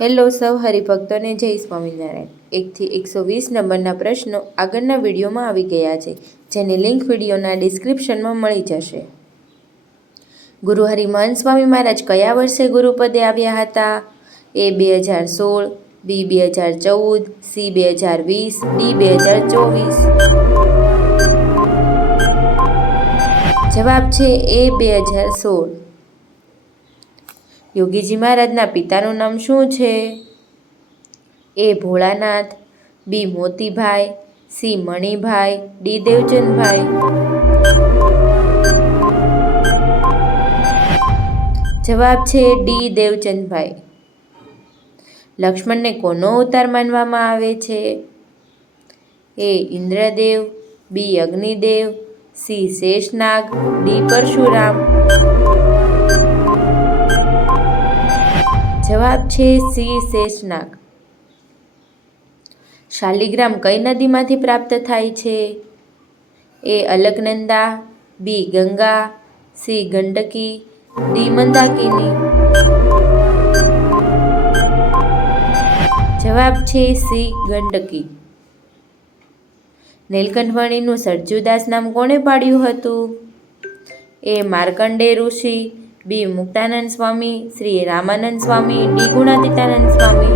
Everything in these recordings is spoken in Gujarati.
હેલો સૌ હરિભક્તોને જય સ્વામિનારાયણ। 1 થી 120 નંબરના પ્રશ્નો આગળના વિડીયોમાં આવી ગયા છે, જેની લિંક વિડીયોના ડિસ્ક્રિપ્શનમાં મળી જશે। ગુરુ હરિમહંત સ્વામી મહારાજ કયા વર્ષે ગુરુપદે આવ્યા હતા? એ 2016, બી 2014, સી 2020, ડી 2024। જવાબ છે એ 2016। યોગીજી મહારાજના પિતાનું નામ શું છે? એ ભોળાનાથ, બી મોતીભાઈ, સી મણિભાઈ, ડી દેવચંદભાઈ। જવાબ છે ડી દેવચંદભાઈ। લક્ષ્મણને કોનો અવતાર માનવામાં આવે છે? એ ઇન્દ્રદેવ, બી અગ્નિદેવ, સી શેષનાગ, ડી પરશુરામ। જવાબ છે સી શેષનાગ। શાલિગ્રામ કઈ નદીમાંથી પ્રાપ્ત થાય છે? એ અલકનંદા, બી ગંગા, સી ગંડકી, ડી મંદાકિની। જવાબ છે સી ગંડકી। નીલકંઠવાણીનું સરજુદાસ નામ કોણે પાડ્યું હતું? એ માર્કંડેય ઋષિ, બી મુક્તાનંદ સ્વામી, શ્રી રામાનંદ સ્વામી, ડી ગુણાતીતાનંદ સ્વામી।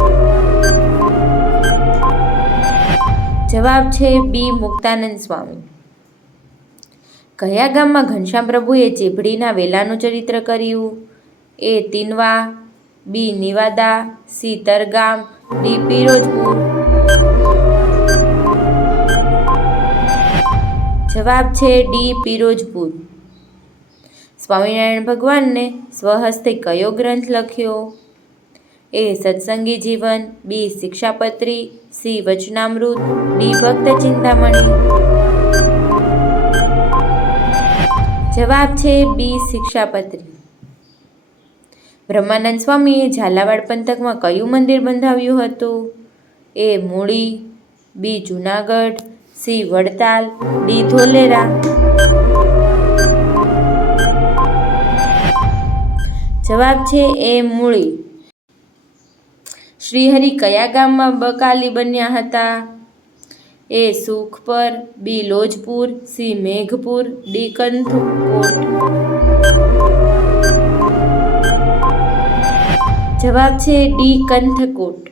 જવાબ છે બી મુક્તાનંદ સ્વામી। કયા ગામમાં ઘનશ્યામ પ્રભુએ ચીભડીના વેલાનું ચરિત્ર કર્યું? એ તિનવા, બી નિવાદા, સી તરગામ, ડી પિરોજપુર। જવાબ છે ડી પિરોજપુર। સ્વામિનારાયણ ભગવાનને સ્વહસ્તે કયો ગ્રંથ લખ્યો? એ સત્સંગી જીવન, બી શિક્ષાપત્રી, સી વચનામૃત, ડી ભક્ત ચિંતામણી। જવાબ છે બી શિક્ષાપત્રી। બ્રહ્માનંદ સ્વામીએ ઝાલાવાડ પંથકમાં કયું મંદિર બંધાવ્યું હતું? એ મૂળી, બી જુનાગઢ, સી વડતાલ, ડી ધોલેરા। જવાબ છે એ મૂળી। શ્રીહરિ કયા ગામમાં બકાલી બન્યા હતા? એ સુખપર, બી લોજપુર, સી મેઘપુર, ડી કંથકોટ। જવાબ છે ડી કંથકોટ।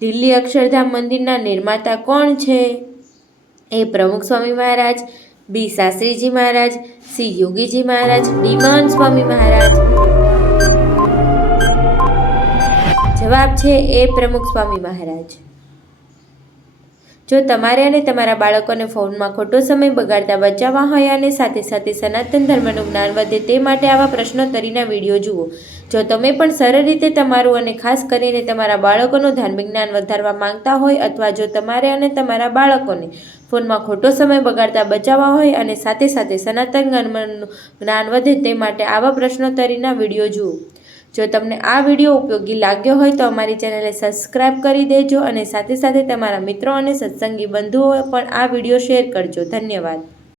દિલ્હી અક્ષરધામ મંદિરના નિર્માતા કોણ છે? એ પ્રમુખ સ્વામી મહારાજ, બી શાસ્ત્રીજી મહારાજ, સી યોગીજી મહારાજ, ડી મહંત સ્વામી મહારાજ। જવાબ છે એ પ્રમુખ સ્વામી મહારાજ। જો તમારે અને તમારા બાળકોને ફોનમાં ખોટો સમય બગાડતા બચાવવા હોય અને સાથે સાથે સનાતન ધર્મનું જ્ઞાન વધે તે માટે આવા પ્રશ્નોત્તરીના વિડીયો જુઓ। જો તમે પણ સરળ રીતે તમારું અને ખાસ કરીને તમારા બાળકોનું ધાર્મિક જ્ઞાન વધારવા માંગતા હોય, અથવા જો તમારે અને તમારા બાળકોને ફોનમાં ખોટો સમય બગાડતા બચાવવા હોય અને સાથે સાથે સનાતન ધર્મનું જ્ઞાન વધે તે માટે આવા પ્રશ્નોત્તરીના વિડીયો જુઓ। જો તમને આ વિડીયો ઉપયોગી લાગ્યો હોય તો અમારી ચેનલને સબસ્ક્રાઇબ કરી દેજો અને સાથે સાથે તમારા મિત્રો અને સત્સંગી બંધુઓ પણ આ વિડીયો શેર કરજો। ધન્યવાદ।